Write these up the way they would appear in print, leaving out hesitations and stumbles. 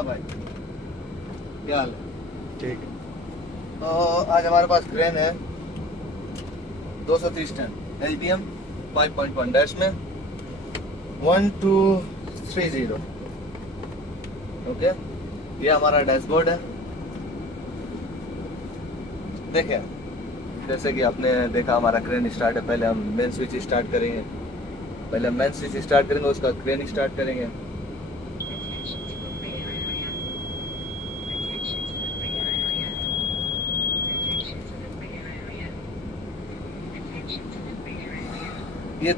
हाँ भाई, क्या हाल है? ठीक है। तो आज हमारे पास क्रेन है 230 टन LBM 5.1 डैश में 1230। ओके, ये हमारा डैशबोर्ड है। देखिए, जैसे कि आपने देखा हमारा क्रेन स्टार्ट है। पहले हम मेन स्विच स्टार्ट करेंगे, उसका क्रेन स्टार्ट करेंगे। ये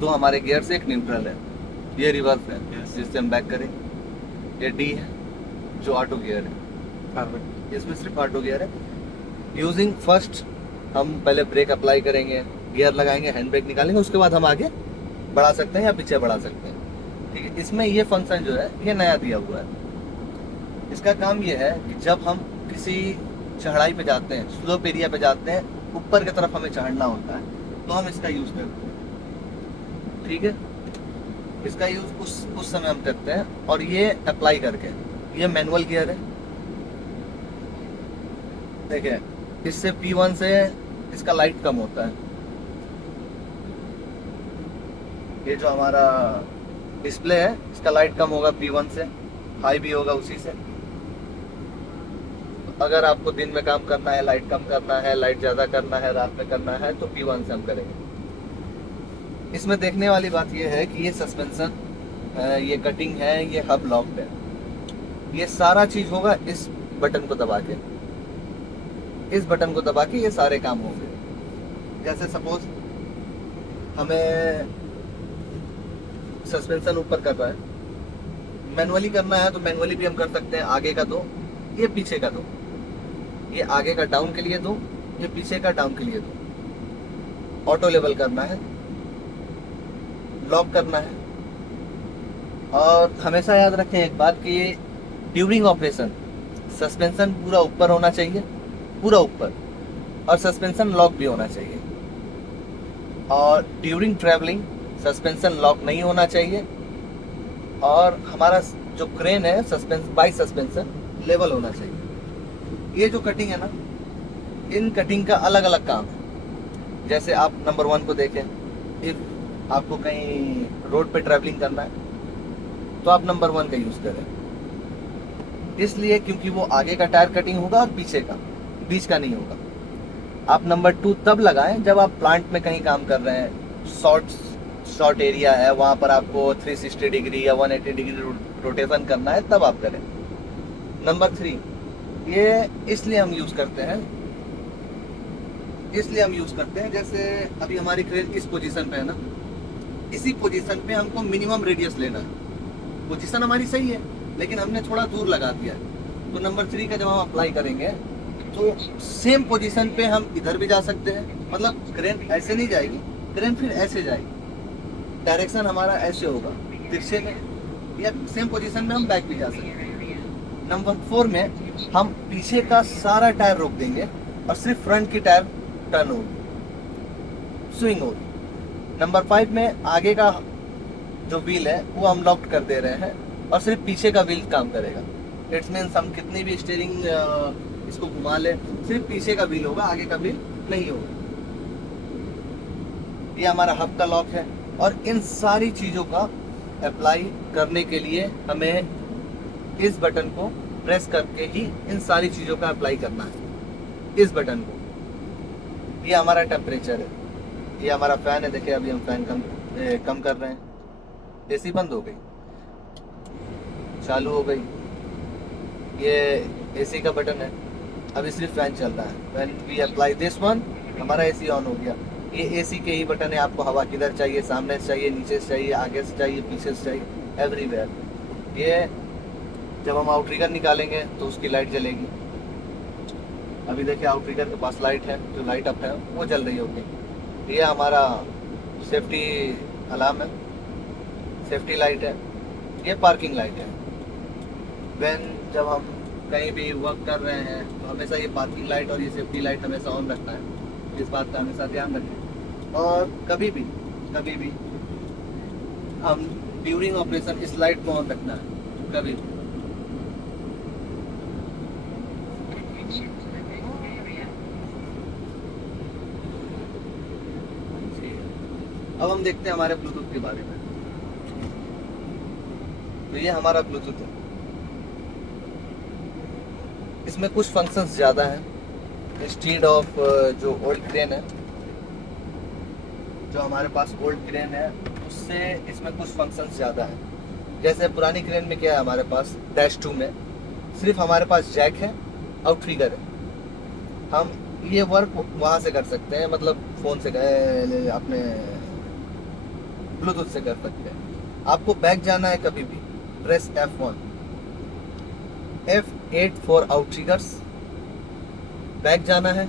दो हमारे गियर्स, एक न्यूट्रल है, ये रिवर्स है जिससे हम बैक करेंगे। ये डी है जो ऑटो गियर है, इसमें सिर्फ ऑटो गियर है। यूजिंग फर्स्ट हम पहले ब्रेक अप्लाई करेंगे, गियर लगाएंगे, हैंड ब्रेक निकालेंगे, उसके बाद हम आगे बढ़ा सकते हैं या पीछे बढ़ा सकते हैं। ठीक है, इसमें ये फंक्शन जो है ये नया दिया हुआ है। इसका काम ये है कि जब हम किसी चढ़ाई पे जाते हैं, स्लोप एरिया पे जाते हैं, ऊपर की तरफ हमें चढ़ना होता है, तो हम इसका यूज करते हैं। ठीक है, इसका यूज उस समय हम करते हैं। और ये अप्लाई करके, ये मैनुअल गियर है। देखिए, इससे P1 से इसका लाइट कम होता है। ये जो हमारा डिस्प्ले है, इसका लाइट कम होगा P1 से, हाई भी होगा उसी से। अगर आपको दिन में काम करना है, लाइट कम करना है, लाइट ज़्यादा करना है, रात में करना है, तो P1 से हम करेंगे। इसमें देखने वाली बात यह है कि ये सस्पेंशन, ये कटिंग है, ये हब लॉक्ड है। ये सारा चीज़ होगा इस बटन को दबा के। इस बटन को दबा के ये सारे काम होंगे। जैसे सपोज हमें सस्पेंशन ऊपर कर रहा है, मैनुअली करना है तो मैनुअली भी हम कर सकते हैं। आगे का दो, ये पीछे का दो। ये आगे का डाउन के लिए दो, ये पीछे का डाउन के लिए दो। ऑटो लेवल करना है, लॉक करना है। और हमेशा याद रखें एक बात कि ड्यूरिंग ऑपरेशन सस्पेंशन पूरा ऊपर होना चाहिए, पूरा ऊपर, और सस्पेंशन लॉक भी होना चाहिए। और ड्यूरिंग ट्रैवलिंग सस्पेंशन लॉक नहीं होना चाहिए। और हमारा जो क्रेन है बाई सस्पेंशन लेवल होना चाहिए। ये जो कटिंग है ना, इन कटिंग का अलग अलग काम है। जैसे आप नंबर 1 को देखें, इफ आपको कहीं रोड पे ट्रैवलिंग करना है तो आप नंबर 1 का यूज करें, इसलिए क्योंकि वो आगे का टायर कटिंग होगा और पीछे का, बीच का नहीं होगा। आप नंबर 2 तब लगाएं जब आप प्लांट में कहीं काम कर रहे हैं, शॉर्ट एरिया है, वहां पर आपको 360 डिग्री या 180 डिग्री रोटेशन करना है, तब आप करें। नंबर 3, ये इसलिए हम यूज करते हैं, जैसे अभी हमारी क्रेन इस पोजीशन पे है ना, इसी पोजीशन पे हमको मिनिमम रेडियस लेना है। पोजीशन हमारी सही है, लेकिन हमने थोड़ा दूर लगा दिया है। तो नंबर 3 का जब हम अप्लाई करेंगे तो सेम पोजीशन पे हम इधर भी जा सकते हैं। मतलब क्रेन ऐसे नहीं जाएगी, क्रेन फिर ऐसे जाएगी। डायरेक्शन हमारा ऐसे होगा, तिरछे में, या सेम पोजीशन में हम बैक भी जा सकते हैं। नंबर 4 में हम पीछे का सारा टायर रोक देंगे और सिर्फ फ्रंट की टायर टर्न होगी, स्विंग होगी। नंबर 5 में आगे का जो व्हील है वो हम लॉक कर दे रहे हैं और सिर्फ पीछे का व्हील काम करेगा। इट्स मीन्स हम कितनी भी स्टीयरिंग इसको घुमा ले, सिर्फ पीछे का व्हील होगा, आगे का व्हील नहीं होगा। ये हमारा हब का लॉक है। और इन सारी चीज़ों का अप्लाई करने के लिए हमें इस बटन को प्रेस करके ही इन सारी चीज़ों का अप्लाई करना है। इस बटन को। ये हमारा टेम्परेचर है, ये हमारा फैन है। देखिए, अभी हम फैन कम कर रहे हैं। एसी बंद हो गई, चालू हो गई। ये एसी का बटन है, अभी सिर्फ फैन चल रहा है। When we apply this one, हमारा एसी ऑन हो गया। ये एसी के ही बटन है। आपको हवा किधर चाहिए, सामने से चाहिए, नीचे से चाहिए, आगे से चाहिए, पीछे से चाहिए, एवरीवेयर। ये जब हम आउटरिगर निकालेंगे तो उसकी लाइट जलेगी। अभी देखिए, आउटरिगर के पास लाइट है, जो लाइट अप है वो जल रही होगी। ये हमारा सेफ्टी अलार्म है, सेफ्टी लाइट है। ये पार्किंग लाइट है। जब हम कहीं भी वर्क कर रहे हैं तो हमेशा ये पार्किंग लाइट और ये सेफ्टी लाइट हमेशा ऑन रखना है। इस बात का हमेशा ध्यान रखें। और कभी भी हम ड्यूरिंग ऑपरेशन इस लाइट को ऑन रखना है, कभी भी। अब हम देखते हैं हमारे ब्लूटूथ के बारे में। तो ये हमारा ब्लूटूथ है, इसमें कुछ फंक्शंस ज़्यादा हैं इंस्टीड ऑफ जो ओल्ड क्रेन है, जो हमारे पास ओल्ड क्रेन है उससे इसमें कुछ फंक्शंस ज़्यादा हैं। जैसे पुरानी क्रेन में क्या है, हमारे पास डैश 2 में सिर्फ हमारे पास जैक है और ट्रिगर है। हम ये वर्क वहाँ से कर सकते हैं, मतलब फ़ोन से अपने ब्लूटूथ से कर सकते हैं। आपको बैक जाना है कभी भी, press F1, F8 for out triggers. Back जाना है,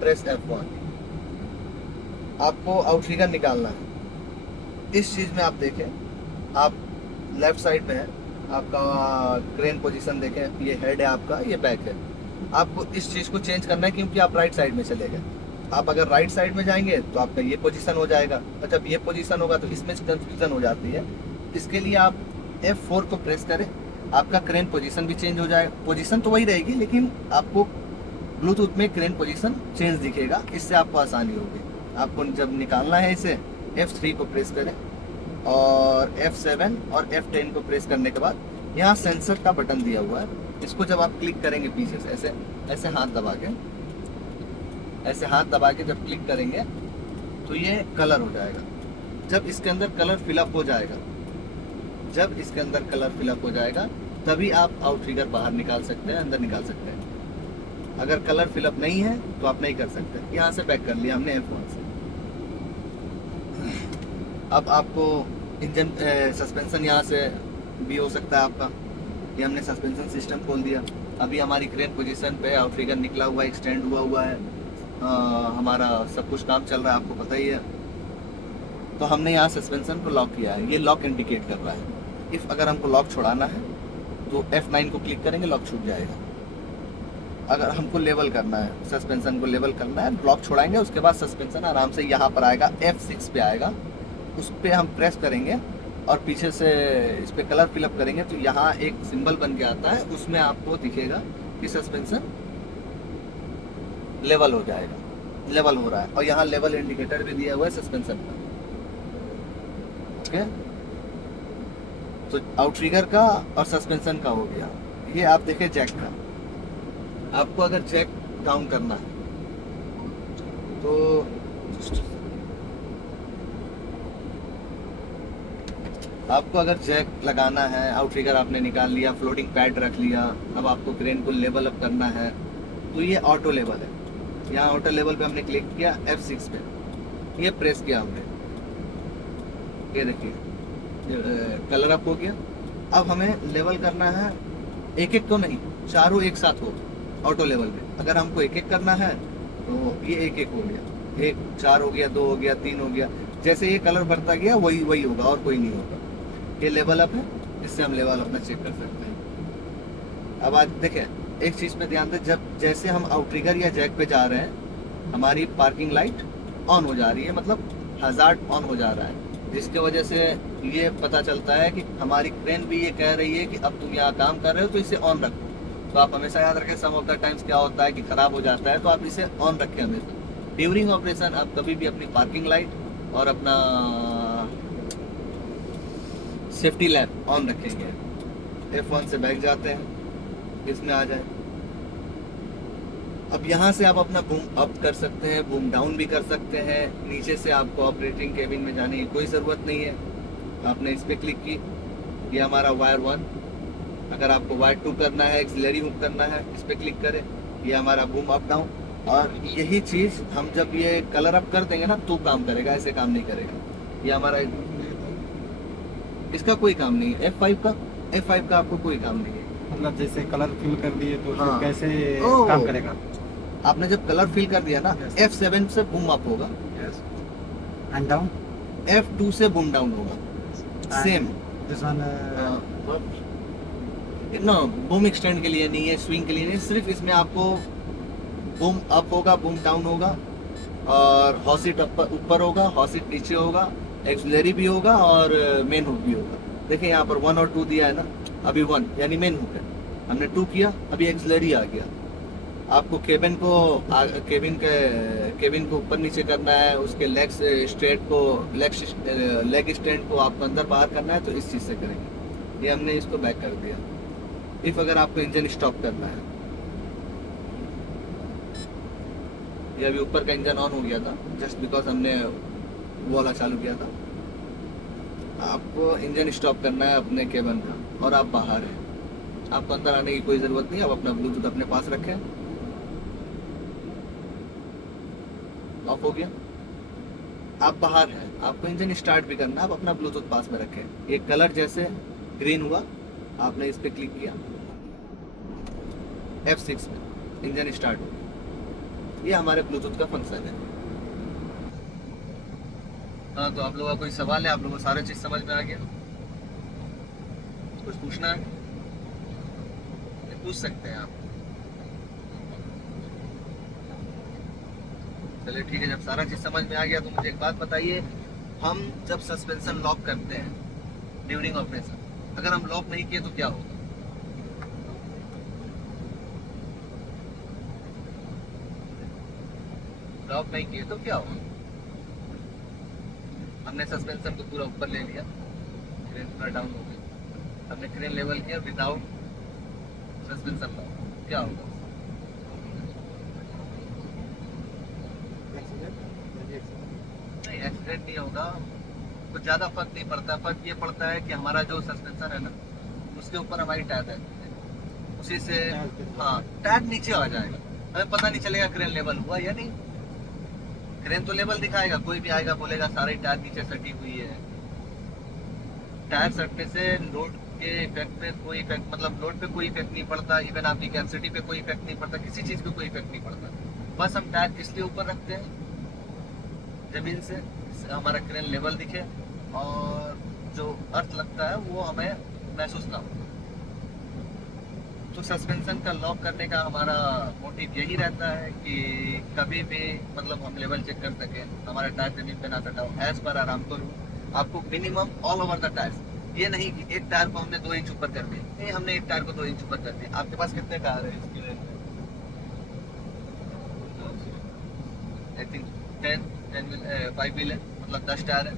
प्रेस F1। आपको आउट ट्रिगर निकालना है। इस चीज़ में आप देखें, आप लेफ्ट साइड में है, आपका क्रेन पोजीशन देखें, ये हेड है आपका, ये बैक है। आपको इस चीज़ को चेंज करना है क्योंकि आप राइट साइड में चले गए। आप अगर राइट साइड में जाएंगे तो आपका ये पोजीशन हो जाएगा, और जब ये पोजीशन होगा तो इसमें कंफ्यूजन हो जाती है। इसके लिए आप F4 को प्रेस करें, आपका क्रेन पोजीशन भी चेंज हो जाएगा। पोजीशन तो वही रहेगी लेकिन आपको ब्लूटूथ में क्रेन पोजीशन चेंज दिखेगा, इससे आपको आसानी होगी। आपको जब निकालना है इसे, F3 को प्रेस करें और F7 और F10 को प्रेस करने के बाद यहाँ सेंसर का बटन दिया हुआ है, इसको जब आप क्लिक करेंगे पीछे से ऐसे ऐसे हाथ दबा के, ऐसे हाथ दबा के जब क्लिक करेंगे तो ये कलर हो जाएगा। जब इसके अंदर कलर फिलअप हो जाएगा, जब इसके अंदर कलर फिलअप हो जाएगा तभी आप आउट ट्रिगर बाहर निकाल सकते हैं, अंदर निकाल सकते हैं। अगर कलर फिलअप नहीं है तो आप नहीं कर सकते। यहाँ से बैक कर लिया हमने F1 से। अब आपको इंजन सस्पेंशन यहाँ से भी हो सकता है आपका। ये हमने सस्पेंशन सिस्टम खोल दिया। अभी हमारी क्रेन पोजीशन पे आउट ट्रिगर निकला हुआ है, एक्सटेंड हुआ है, हमारा सब कुछ काम चल रहा है, आपको पता ही है। तो हमने यहाँ सस्पेंशन को लॉक किया है, ये लॉक इंडिकेट कर रहा है। इफ़ अगर हमको लॉक छुड़ाना है तो F9 को क्लिक करेंगे, लॉक छूट जाएगा। अगर हमको लेवल करना है, सस्पेंशन को लेवल करना है, लॉक छुड़ाएंगे, उसके बाद सस्पेंशन आराम से यहाँ पर आएगा, F6 पे आएगा, उस पर हम प्रेस करेंगे और पीछे से इस पर कलर फिलअप करेंगे तो यहाँ एक सिंबल बन के आता है, उसमें आपको दिखेगा कि सस्पेंशन लेवल हो जाएगा, लेवल हो रहा है। और यहाँ लेवल इंडिकेटर भी दिया हुआ है सस्पेंशन का। ओके, तो आउट ट्रिगर का और सस्पेंशन का हो गया। ये आप देखें जैक का। आपको अगर जैक डाउन करना है तो आपको अगर जैक लगाना है, आउट ट्रिगर आपने निकाल लिया, फ्लोटिंग पैड रख लिया, अब आपको क्रेन को लेवल अप करना है तो ये ऑटो लेवल है। यहाँ ऑटो लेवल पे हमने क्लिक किया, F6 पे ये प्रेस किया हमने, ये देखिए कलर अप हो गया। अब हमें लेवल करना है, एक एक तो नहीं, चारों एक साथ हो ऑटो लेवल पे। अगर हमको एक एक करना है तो ये एक एक हो गया, 1 4 हो गया, 2 हो गया, 3 हो गया। जैसे ये कलर बढ़ता गया वही होगा और कोई नहीं होगा। ये लेवल अप है, इससे हम लेवल अपना चेक कर सकते हैं। अब आज देखें, एक चीज़ पे ध्यान दें, जब जैसे हम आउट ट्रिगर या जैक पे जा रहे हैं, हमारी पार्किंग लाइट ऑन हो जा रही है, मतलब हज़ार्ड ऑन हो जा रहा है, जिसके वजह से ये पता चलता है कि हमारी क्रेन भी ये कह रही है कि अब तुम यहाँ काम कर रहे हो तो इसे ऑन रखो। तो आप हमेशा याद रखें, सम ऑफ द टाइम्स क्या होता है कि ख़राब हो जाता है, तो आप इसे ऑन रखें हमेशा। ड्यूरिंग ऑपरेशन आप कभी भी अपनी पार्किंग लाइट और अपना सेफ्टी लैम्प ऑन रखेंगे। F1 से बैक जाते हैं, इसमें आ जाए। अब यहाँ से आप अपना बूम अप कर सकते हैं, बूम डाउन भी कर सकते हैं। नीचे से आपको ऑपरेटिंग केबिन में जाने की कोई ज़रूरत नहीं है। आपने इस पर क्लिक की, ये हमारा वायर 1। अगर आपको वायर 2 करना है, एक्सिलरी हुक करना है, इस पर क्लिक करें, ये हमारा बूम अप डाउन। और यही चीज़ हम जब ये कलर अप कर देंगे ना तो काम करेगा, ऐसे काम नहीं करेगा। ये हमारा, इसका कोई काम नहीं है। F5 का आपको कोई काम नहीं है। मतलब जैसे कलर फिल कर दिए तो फिर हाँ। कैसे ओह। काम करेगा? आपने जब कलर फिल कर दिया ना, Yes. F7 से बूम अप होगा, एंड डाउन F2 से बूम डाउन होगा, same. This one no, boom extend के लिए नहीं है, स्विंग के लिए नहीं, सिर्फ इसमें आपको बूम अप होगा, बूम डाउन होगा, और हॉसिट ऊपर होगा, हॉसिट नीचे होगा, एक्सिलरी भी होगा और मेन हुक भी होगा। देखिए यहाँ पर 1 और 2 दिया है ना, अभी 1 यानी मेन हुक है, हमने 2 किया, अभी एक्सिलरी आ गया। आपको केबिन को ऊपर नीचे करना है, उसके लेग स्टैंड को आपको अंदर बाहर करना है, तो इस चीज़ से करेंगे। ये हमने इसको बैक कर दिया। इफ अगर आपको इंजन स्टॉप करना है, ये अभी ऊपर का इंजन ऑन हो गया था जस्ट बिकॉज हमने वो वाला चालू किया था। आपको इंजन स्टॉप करना है अपने केबिन का, और आप बाहर हैं, आपको अंदर आने की कोई ज़रूरत नहीं। आप अपना ब्लूटूथ अपने पास रखें। ऑफ हो गया, आप बाहर हैं, आपको इंजन स्टार्ट भी करना है, आप अपना ब्लूटूथ पास में रखें। एक कलर जैसे ग्रीन हुआ, आपने इस पे क्लिक किया, F6 में इंजन स्टार्ट हो गया। ये हमारे ब्लूटूथ का फंक्शन है। हाँ, तो आप लोगों का कोई सवाल है? आप लोगों को सारा चीज़ समझ में आ गया? कुछ पूछना है? पूछ सकते हैं आप। चलिए ठीक है, जब सारा चीज़ समझ में आ गया तो मुझे एक बात बताइए, हम जब सस्पेंशन लॉक करते हैं ड्यूरिंग ऑपरेशन, अगर हम लॉक नहीं किए तो क्या होगा? लॉक नहीं किए तो क्या होगा? हमने सस्पेंशन को पूरा ऊपर ले लिया, क्रेन पूरा डाउन हो गई, हमने क्रेन लेवल किया विदाउट सस्पेंशन लॉक, क्या होगा? नहीं, एक्सीडेंट नहीं होगा, कुछ ज़्यादा फर्क नहीं पड़ता। फर्क ये पड़ता है कि हमारा जो सस्पेंशन है ना, उसके ऊपर हमारी टायर रहती है, उसी से हाँ टायर नीचे आ जाएगा, हमें पता नहीं चलेगा क्रेन लेवल हुआ या नहीं। क्रेन तो लेवल दिखाएगा, कोई भी आएगा बोलेगा सारी टायर नीचे सटी हुई है। टायर सटने से लोड के इफेक्ट पे कोई इफेक्ट, मतलब लोड पे कोई इफेक्ट नहीं पड़ता, इवन आपकी कैपेसिटी पे कोई इफेक्ट नहीं पड़ता, किसी चीज़ पे कोई इफेक्ट नहीं पड़ता। बस हम टायर इसलिए ऊपर रखते हैं जमीन से हमारा क्रेन लेवल दिखे और जो अर्थ लगता है वो हमें महसूस ना हो। तो सस्पेंशन का लॉक करने का हमारा मोटिव यही रहता है कि कभी भी मतलब हम लेवल चेक कर सकें, हमारा टायर जमीन पे ना सटा हो। एज पर आरामको रूल आपको minimum all over the tyres, ये नहीं कि एक टायर को हमने 2 इंच ऊपर कर दिया, नहीं हमने एक टायर को 2 इंच ऊपर कर दिया। आपके पास कितने टायर है इसके लिए? आई थिंक 5 व्हील है, मतलब 10 टायर है।